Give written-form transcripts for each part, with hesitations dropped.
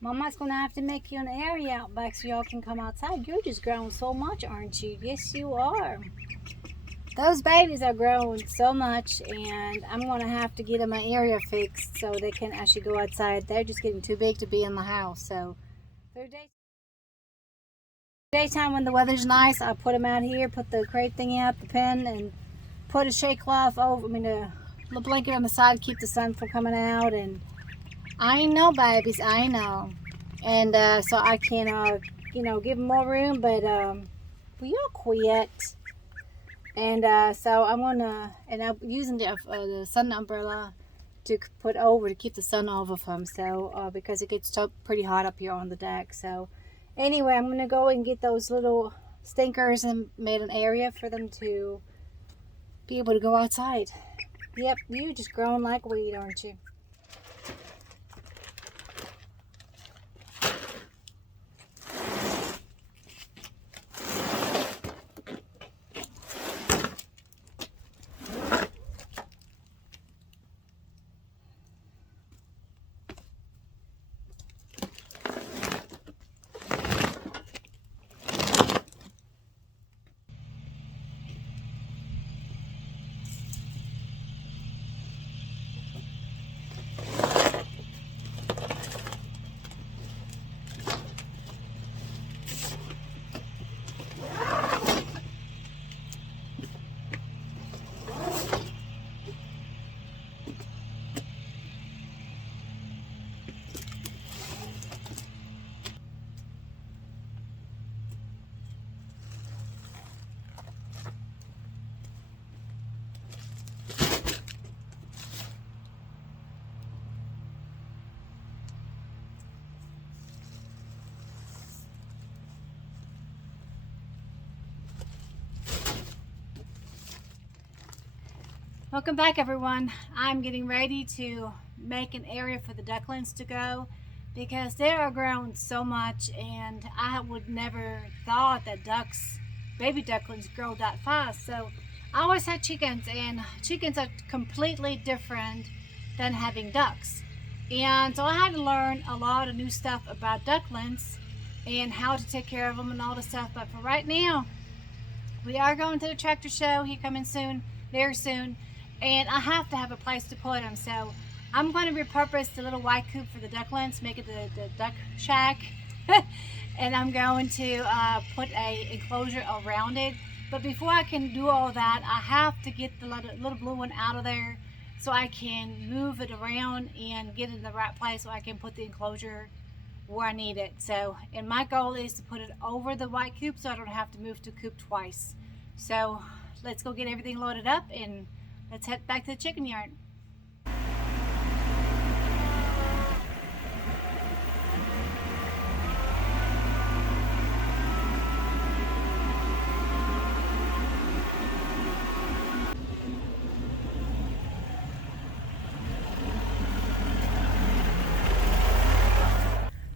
Mama's gonna have to make you an area out back so y'all can come outside. You're just growing so much, aren't you? Yes, you are. Those babies are growing so much, and I'm gonna have to get them an area fixed so they can actually go outside. They're just getting too big to be in the house. So through daytime when the weather's nice, I'll put them out here, put the crate thingy up, the pen, and put a shade cloth over, a little blanket on the side to keep the sun from coming out. And I know, babies, I know. And so I can, give them more room, but will you quit? And so I'm using the sun umbrella to put over to keep the sun off of them. So because it gets pretty hot up here on the deck. So anyway, I'm gonna go and get those little stinkers and made an area for them to be able to go outside. Yep, you just growing like weed, aren't you? Welcome back, everyone. I'm getting ready to make an area for the ducklings to go because they are growing so much, and I would never thought that baby ducklings grow that fast. So I always had chickens, and chickens are completely different than having ducks. And so I had to learn a lot of new stuff about ducklings and how to take care of them and all the stuff. But for right now, we are going to the tractor show here coming soon, very soon. And I have to have a place to put them, so I'm going to repurpose the little white coop for the ducklings, make it the duck shack, and I'm going to put a enclosure around it. But before I can do all that, I have to get the little blue one out of there so I can move it around and get it in the right place so I can put the enclosure where I need it. So, and my goal is to put it over the white coop so I don't have to move to coop twice. So let's go get everything loaded up and let's head back to the chicken yard.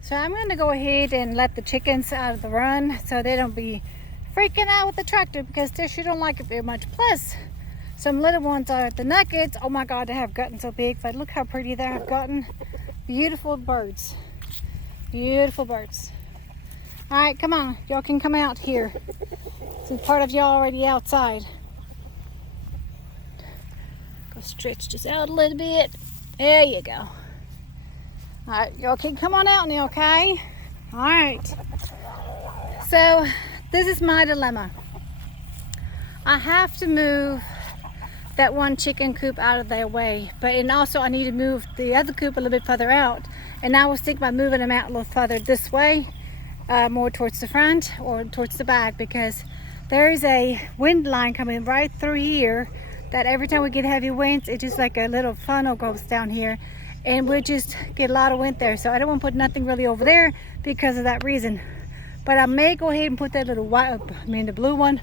So I'm going to go ahead and let the chickens out of the run so they don't be freaking out with the tractor because they sure don't like it very much. Plus, some little ones are the nuggets. Oh my God, they have gotten so big, but look how pretty they have gotten. Beautiful birds. Beautiful birds. All right, come on. Y'all can come out here. Since part of y'all already outside. Go stretch this out a little bit. There you go. All right, y'all can come on out now, okay? All right. So this is my dilemma. I have to move that one chicken coop out of their way, and also I need to move the other coop a little bit further out. And I was thinking about moving them out a little further this way, more towards the front or towards the back, because there is a wind line coming right through here that every time we get heavy winds, it just like a little funnel goes down here, and we just get a lot of wind there. So I don't want to put nothing really over there because of that reason. But I may go ahead and put that little the blue one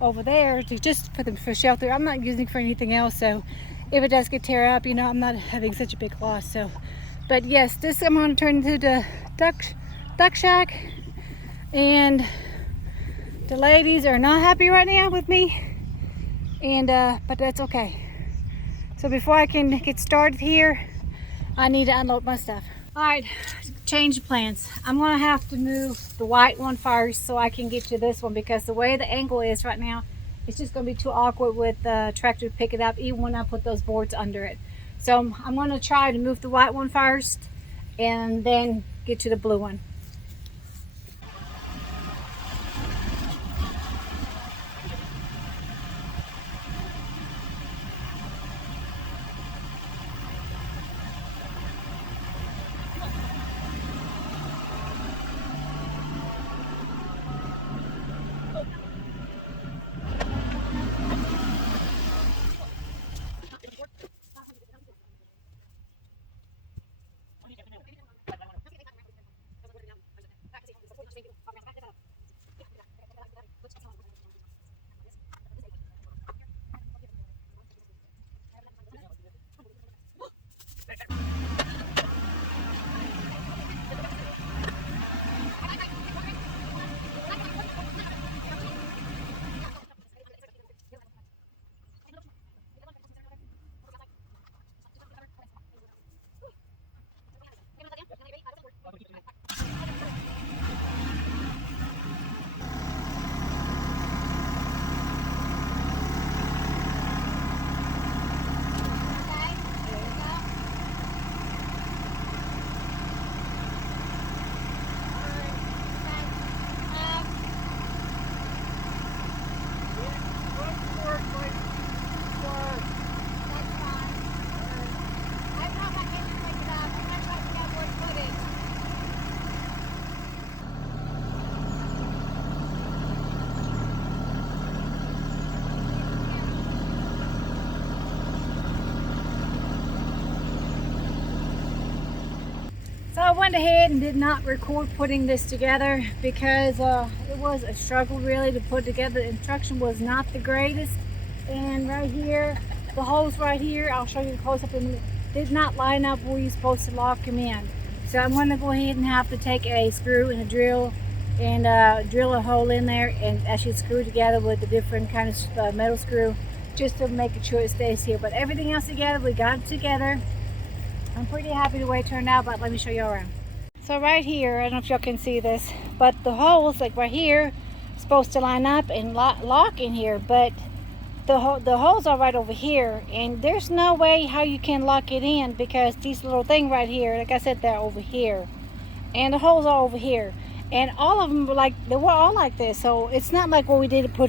over there just for shelter. I'm not using it for anything else, so if it does get tear up, I'm not having such a big loss. So, but yes, this I'm going to turn into the duck shack, and the ladies are not happy right now with me, and but that's okay. So before I can get started here, I need to unload my stuff. All right, change of plans. I'm gonna have to move the white one first so I can get to this one, because the way the angle is right now, it's just gonna be too awkward with the tractor to pick it up, even when I put those boards under it. So I'm gonna try to move the white one first and then get to the blue one. So I went ahead and did not record putting this together because it was a struggle really to put together. The instruction was not the greatest. And right here, the holes right here, I'll show you the close up in a minute, did not line up where you're supposed to lock them in. So I'm going to go ahead and have to take a screw and a drill and drill a hole in there and actually screw together with a different kind of metal screw just to make sure it stays here. But everything else together, we got it together. I'm pretty happy the way it turned out, but let me show you around. So right here, I don't know if y'all can see this, but the holes, like right here, supposed to line up and lock in here, but the holes are right over here, and there's no way how you can lock it in because these little thing right here, like I said, they're over here, and the holes are over here, and all of them were like, they were all like this. So it's not like what we did to put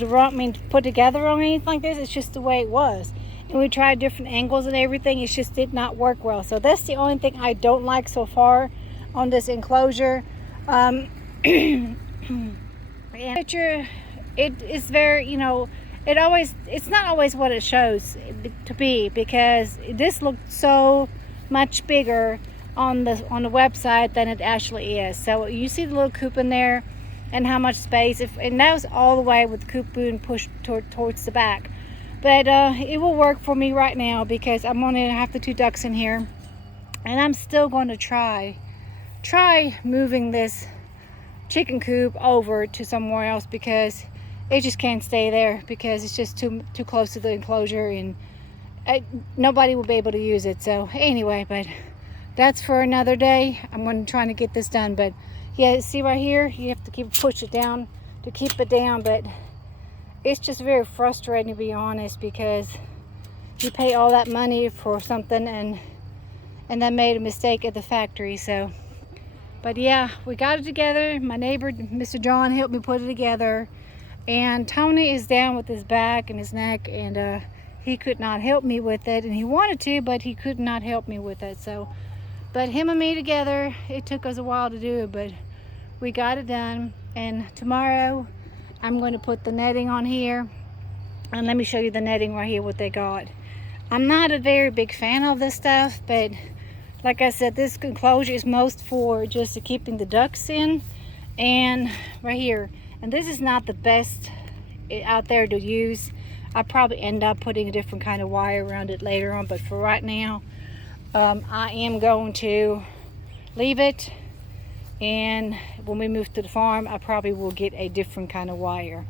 together or anything like this. It's just the way it was. And we tried different angles and everything. It just did not work well. So that's the only thing I don't like so far on this enclosure. And picture, it is very, you know, it's not always what it shows to be, because this looked so much bigger on the website than it actually is. So you see the little coop in there and how much space, and that was all the way with the coop being pushed towards the back. But it will work for me right now because I'm going to have the 2 ducks in here, and I'm still going to try moving this chicken coop over to somewhere else because it just can't stay there because it's just too close to the enclosure, and nobody will be able to use it. So anyway, but that's for another day. I'm going to try to get this done. But yeah, see right here, you have to push it down to keep it down, but it's just very frustrating, to be honest, because you pay all that money for something and then made a mistake at the factory. So, but yeah, we got it together. My neighbor, Mr. John, helped me put it together, and Tony is down with his back and his neck, and he could not help me with it, and he wanted to, but he could not help me with it. So, but him and me together, it took us a while to do it, but we got it done. And tomorrow I'm going to put the netting on here, and let me show you the netting right here, what they got. I'm not a very big fan of this stuff, but like I said, this enclosure is most for just keeping the ducks in, and right here, and this is not the best out there to use. I'll probably end up putting a different kind of wire around it later on, but for right now, I am going to leave it. And when we move to the farm, I probably will get a different kind of wire.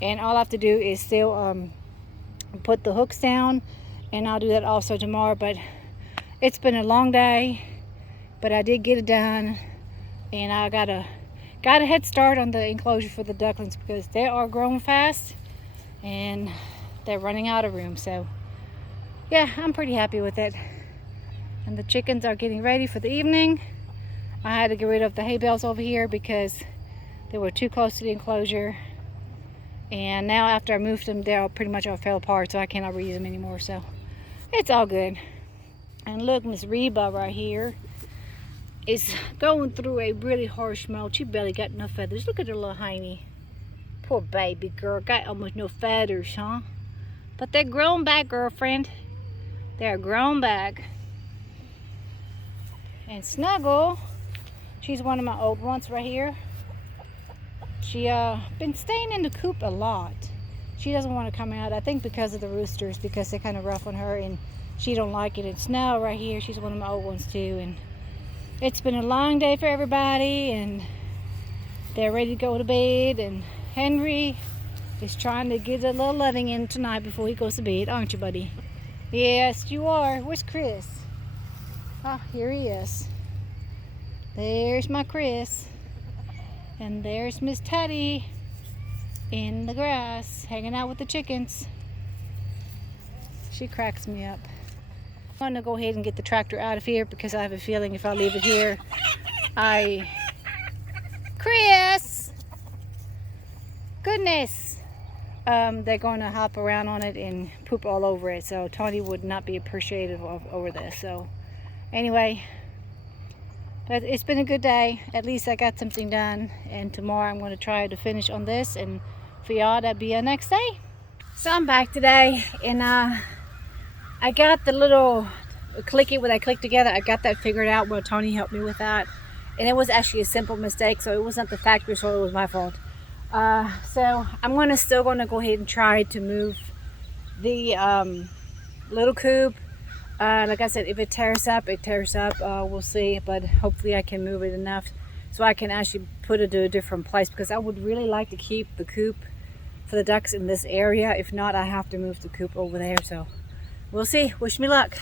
And all I have to do is still put the hooks down, and I'll do that also tomorrow. But it's been a long day, but I did get it done, and I got a head start on the enclosure for the ducklings because they are growing fast and they're running out of room. So yeah, I'm pretty happy with it. And the chickens are getting ready for the evening. I had to get rid of the hay bales over here because they were too close to the enclosure. And now after I moved them, they all pretty much all fell apart, so I cannot reuse them anymore. So it's all good. And look, Miss Reba right here is going through a really harsh molt. She barely got no feathers. Look at her little hiney. Poor baby girl, got almost no feathers, huh? But they're grown back, girlfriend. They're grown back. And Snuggle, she's one of my old ones right here. She been staying in the coop a lot. She doesn't want to come out, I think because of the roosters, because they're kind of rough on her and she don't like it. And Snow right here, she's one of my old ones too. And it's been a long day for everybody and they're ready to go to bed. And Henry is trying to get a little loving in tonight before he goes to bed, aren't you, buddy? Yes, you are. Where's Chris? Ah, here he is. There's my Chris. And there's Miss Teddy in the grass, hanging out with the chickens. She cracks me up. I'm gonna go ahead and get the tractor out of here because I have a feeling if I leave it here, Chris! Goodness! They're gonna hop around on it and poop all over it. So Tony would not be appreciative of over this. So anyway, but it's been a good day. At least I got something done. And tomorrow I'm going to try to finish on this. And for y'all, that'll be our next day. So I'm back today. And I got the little clicky where they click together. I got that figured out. Well, Tony helped me with that. And it was actually a simple mistake. So it wasn't the factory, so it was my fault. So I'm still going to go ahead and try to move the little coop. Like I said, if it tears up, it tears up. We'll see, but hopefully I can move it enough so I can actually put it to a different place because I would really like to keep the coop for the ducks in this area. If not, I have to move the coop over there. So we'll see. Wish me luck.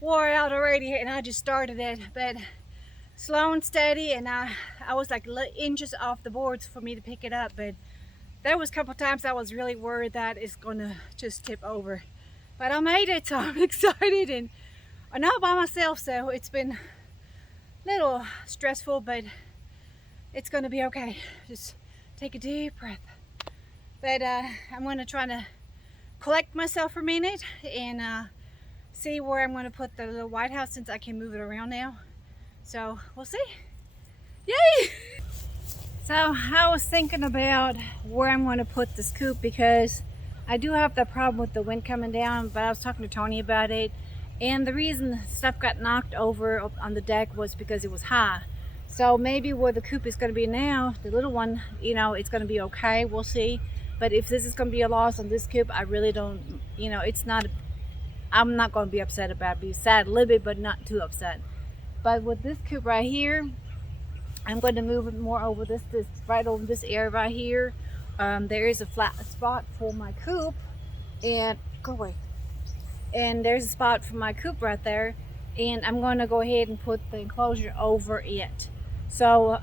wore out already, and I just started it, but slow and steady, and I was like inches off the boards for me to pick it up, but there was a couple times I was really worried that it's gonna just tip over. But I made it, so I'm excited, and I'm not by myself, so it's been a little stressful, but it's gonna be okay. Just take a deep breath. But I'm gonna try to collect myself for a minute and see where I'm gonna put the little White House since I can move it around now. So we'll see. Yay! So I was thinking about where I'm going to put this coop because I do have the problem with the wind coming down, but I was talking to Tony about it, and the reason stuff got knocked over on the deck was because it was high. So maybe where the coop is going to be now, the little one, you know, it's going to be okay. We'll see. But if this is going to be a loss on this coop, I really don't, you know, it's not, I'm not going to be upset about it. Be sad a little bit, but not too upset. But with this coop right here, I'm going to move it more over this right over this area right here. There is a flat spot for my coop, and go away. And there's a spot for my coop right there, and I'm going to go ahead and put the enclosure over it. So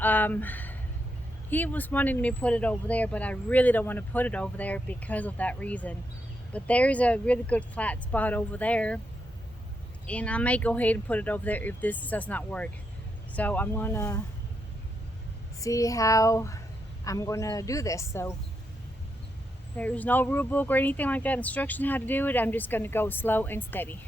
he was wanting me to put it over there, but I really don't want to put it over there because of that reason. But there's a really good flat spot over there, and I may go ahead and put it over there if this does not work. So I'm going to see how I'm going to do this. So there's no rule book or anything like that, instruction how to do it. I'm just going to go slow and steady.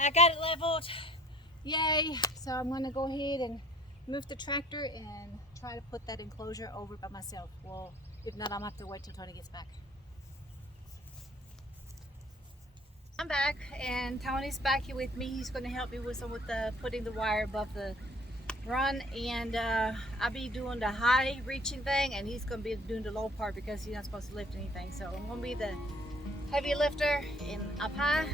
I got it leveled, yay. So I'm going to go ahead and move the tractor and try to put that enclosure over by myself. Well, if not, I'm going to have to wait till Tony gets back. I'm back, and Tony's back here with me. He's going to help me with some with the putting the wire above the run, and I'll be doing the high reaching thing, and he's going to be doing the low part because he's not supposed to lift anything. So I'm going to be the heavy lifter and up high,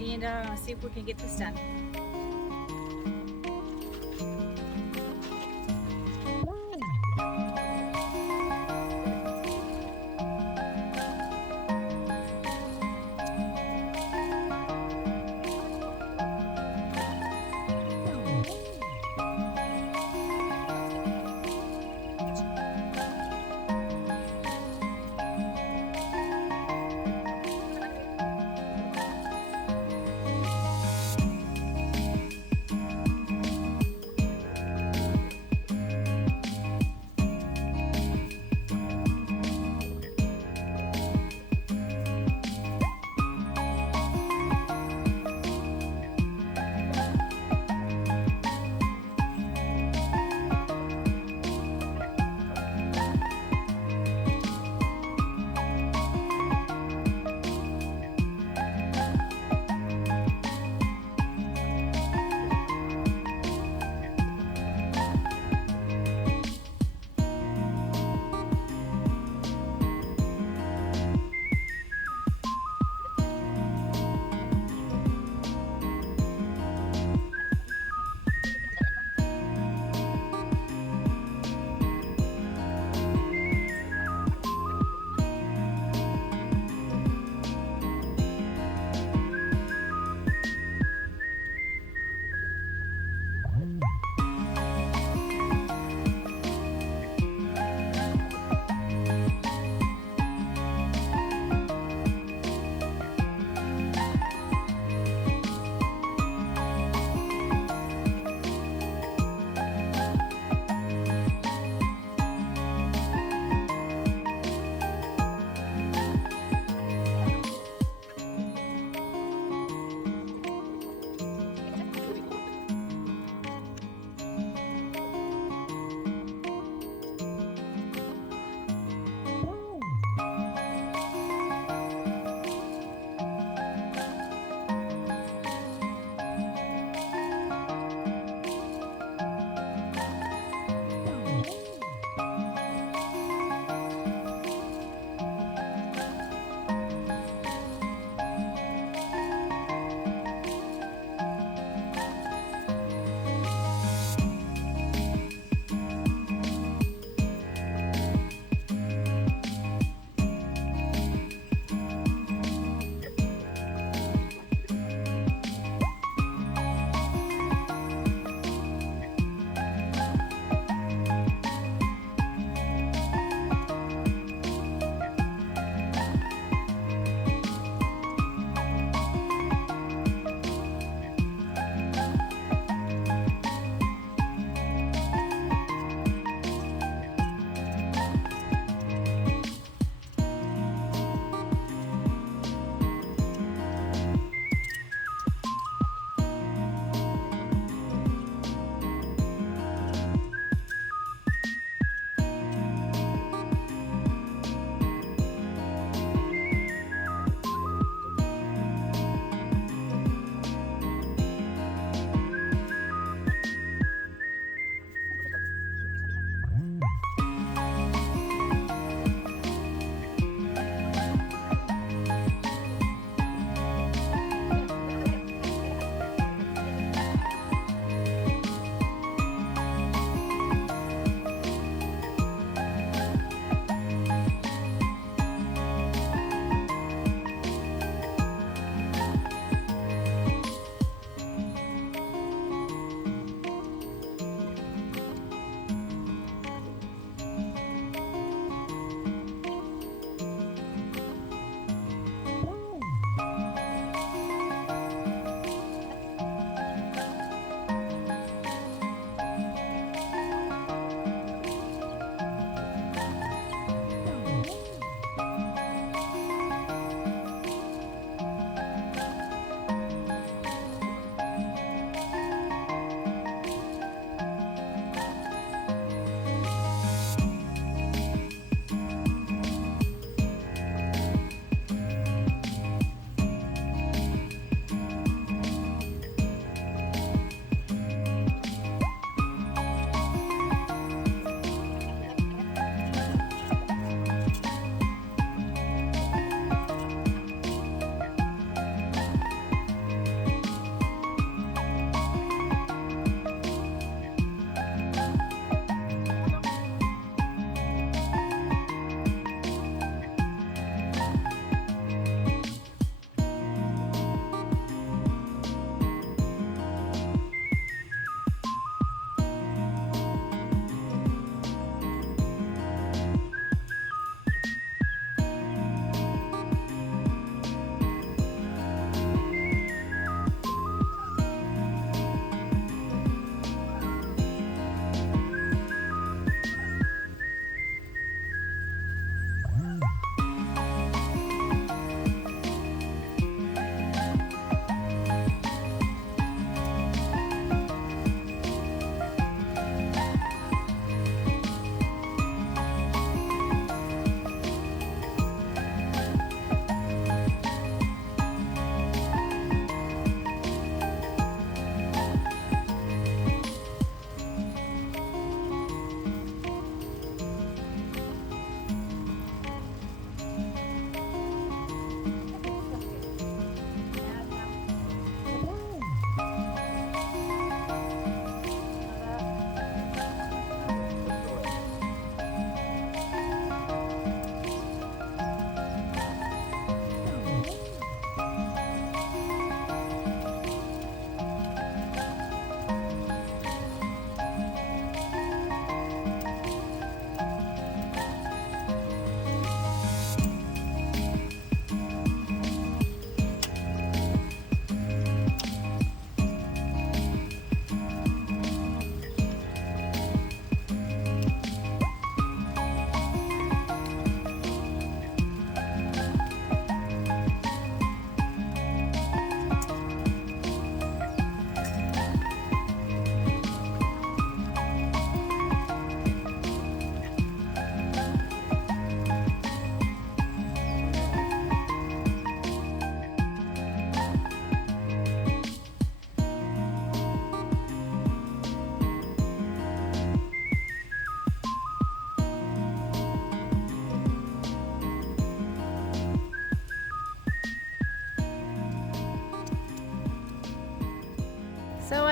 and see if we can get this done.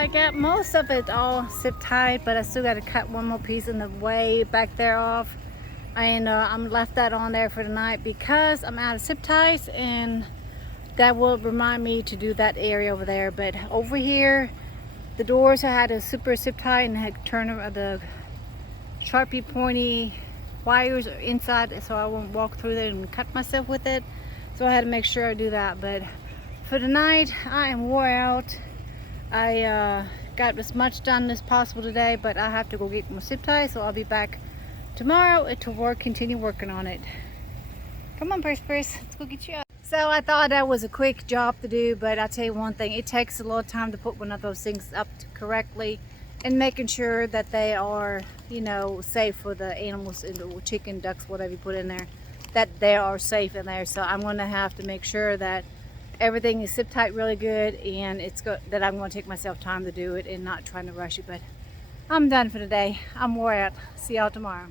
I got most of it all zip tied, but I still got to cut one more piece in the way back there off. And I'm left that on there for tonight because I'm out of zip ties, and that will remind me to do that area over there. But over here, the doors I had a super zip tie and had turn the Sharpie pointy wires inside, so I won't walk through there and cut myself with it. So I had to make sure I do that. But for tonight, I am wore out. I got as much done as possible today, but I have to go get my zip tie, so I'll be back tomorrow to continue working on it. Come on, Purse, let's go get you up. So I thought that was a quick job to do, but I'll tell you one thing, it takes a little time to put one of those things up correctly and making sure that they are, you know, safe for the animals, and the chicken, ducks, whatever you put in there, that they are safe in there. So I'm going to have to make sure that everything is zip tight really good, and that I'm going to take myself time to do it and not trying to rush it. But I'm done for today. I'm wore out. See y'all tomorrow.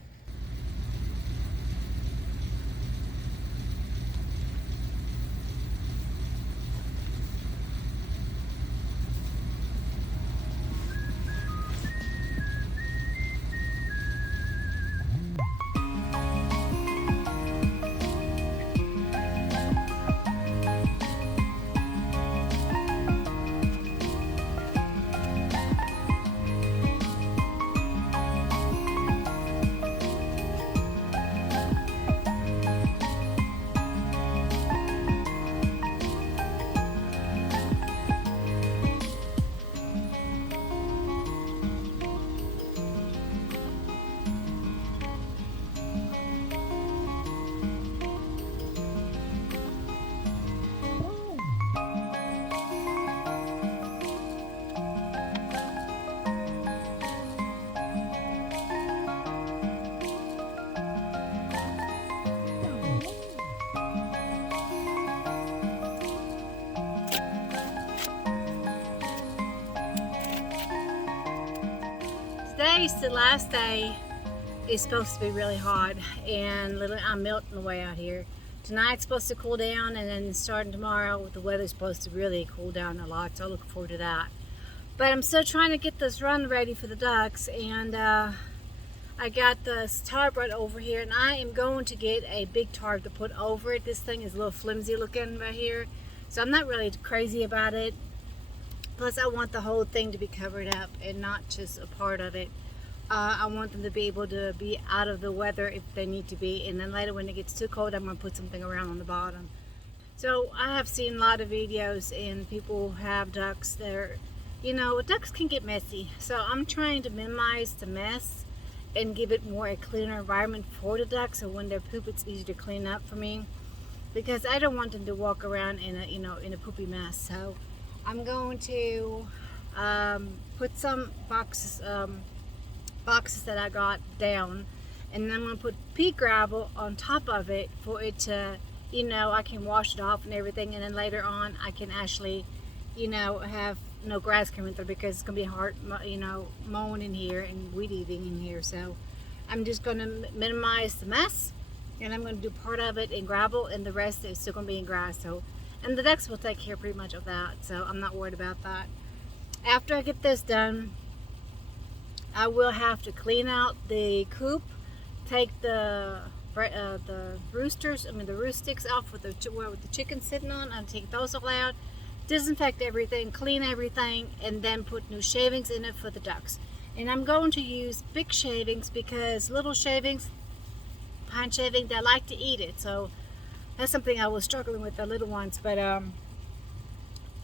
Today's the last day. It's supposed to be really hot, and literally I'm melting away out here. Tonight's supposed to cool down, and then starting tomorrow, the weather's supposed to really cool down a lot, so I look forward to that. But I'm still trying to get this run ready for the ducks, and I got this tarp right over here, and I am going to get a big tarp to put over it. This thing is a little flimsy looking right here, so I'm not really crazy about it. Plus, I want the whole thing to be covered up and not just a part of it. I want them to be able to be out of the weather if they need to be, and then later when it gets too cold, I'm going to put something around on the bottom. So I have seen a lot of videos, and people have ducks there. You know, ducks can get messy, so I'm trying to minimize the mess and give it more a cleaner environment for the ducks, so when they poop, it's easy to clean up for me, because I don't want them to walk around in a, you know, in a poopy mess. So I'm going to put some boxes that I got down, and then I'm going to put pea gravel on top of it for it to, you know, I can wash it off and everything, and then later on I can actually, you know, have no grass coming through, because it's going to be hard, you know, mowing in here and weed eating in here. So I'm just going to minimize the mess, and I'm going to do part of it in gravel, and the rest is still going to be in grass. So, and the ducks will take care pretty much of that, so I'm not worried about that. After I get this done, I will have to clean out the coop, take the roosters, the roost sticks off with the chicken sitting on. I'll take those all out, disinfect everything, clean everything, and then put new shavings in it for the ducks. And I'm going to use big shavings, because little shavings, pine shaving, they like to eat it. So that's something I was struggling with, the little ones. But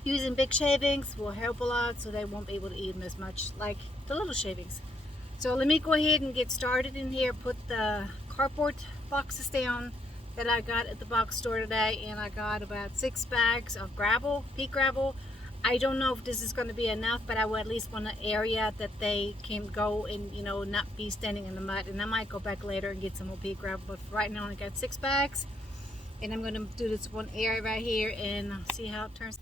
using big shavings will help a lot, so they won't be able to eat them as much like the little shavings. So let me go ahead and get started in here, put the cardboard boxes down that I got at the box store today, and I got about 6 bags of gravel, pea gravel. I don't know if this is going to be enough, but I will at least want an area that they can go and, you know, not be standing in the mud. And I might go back later and get some more pea gravel, but for right now I got 6 bags, and I'm going to do this one area right here and see how it turns.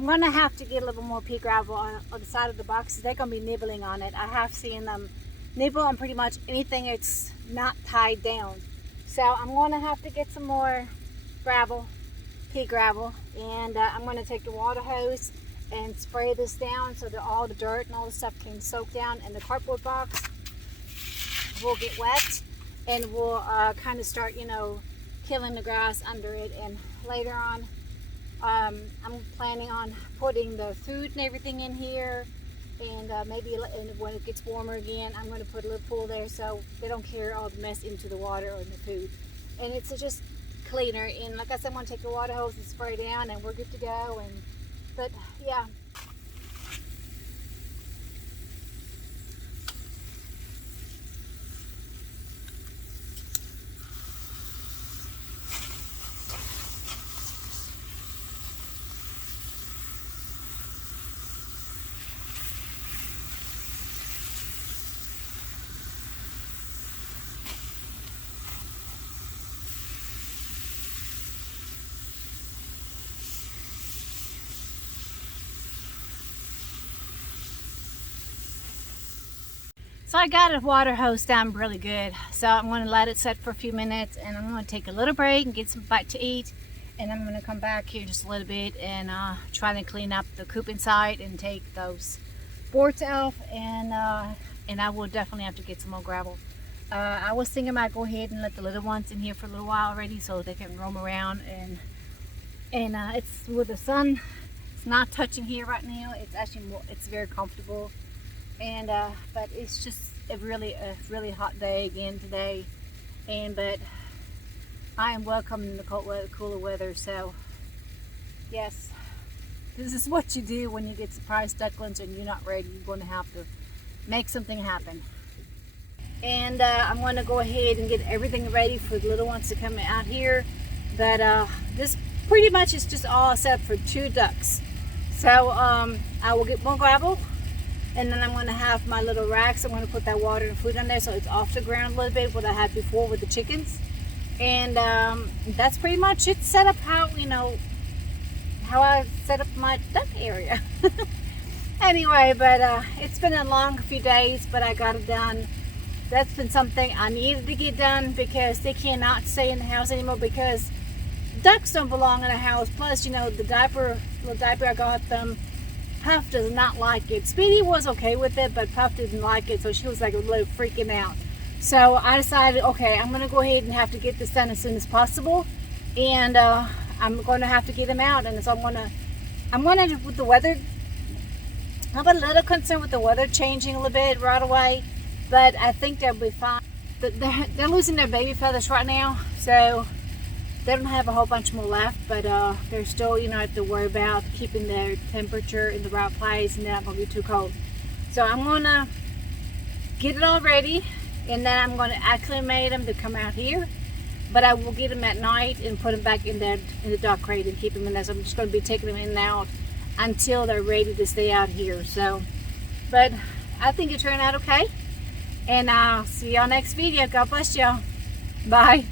I'm going to have to get a little more pea gravel on the side of the box. They're going to be nibbling on it. I have seen them nibble on pretty much anything it's not tied down. So I'm going to have to get some more gravel, pea gravel, and I'm going to take the water hose and spray this down so that all the dirt and all the stuff can soak down, and the cardboard box will get wet, and we'll kind of start, you know, killing the grass under it. And later on, I'm planning on putting the food and everything in here, and maybe when it gets warmer again, I'm going to put a little pool there so they don't carry all the mess into the water or the food, and it's just cleaner. And like I said, I'm going to take the water hose and spray down, and we're good to go. But yeah. So I got a water hose down really good. So I'm going to let it set for a few minutes, and I'm going to take a little break and get some bite to eat. And I'm going to come back here just a little bit and try to clean up the coop inside and take those boards out. And I will definitely have to get some more gravel. I was thinking about go ahead and let the little ones in here for a little while already so they can roam around. And it's with the sun, it's not touching here right now. It's actually it's very comfortable. And but it's just a really hot day again today, but I am welcoming the cold weather, cooler weather. So yes, this is what you do when you get surprise ducklings and you're not ready. You're going to have to make something happen. And I'm going to go ahead and get everything ready for the little ones to come out here. But this pretty much is just all set for 2 ducks. So I will get more gravel. And then I'm going to have my little racks. I'm going to put that water and food on there so it's off the ground a little bit, what I had before with the chickens. And that's pretty much it. Set up how, you know, how I set up my duck area. Anyway, but it's been a long few days, but I got it done. That's been something I needed to get done because they cannot stay in the house anymore because ducks don't belong in a house. Plus, you know, the little diaper I got them, Puff does not like it. Speedy was okay with it, but Puff didn't like it, so she was like a little freaking out. So I decided, okay, I'm going to go ahead and have to get this done as soon as possible. And I'm going to have to get them out. And so I'm going to, with the weather, I'm a little concerned with the weather changing a little bit right away, but I think they'll be fine. They're losing their baby feathers right now, so they don't have a whole bunch more left, but they're still, you know, have to worry about keeping their temperature in the right place and they're not going to be too cold. So I'm going to get it all ready, and then I'm going to acclimate them to come out here. But I will get them at night and put them back in the duck crate and keep them in there. So I'm just going to be taking them in and out until they're ready to stay out here. So, but I think it turned out okay. And I'll see y'all next video. God bless y'all. Bye.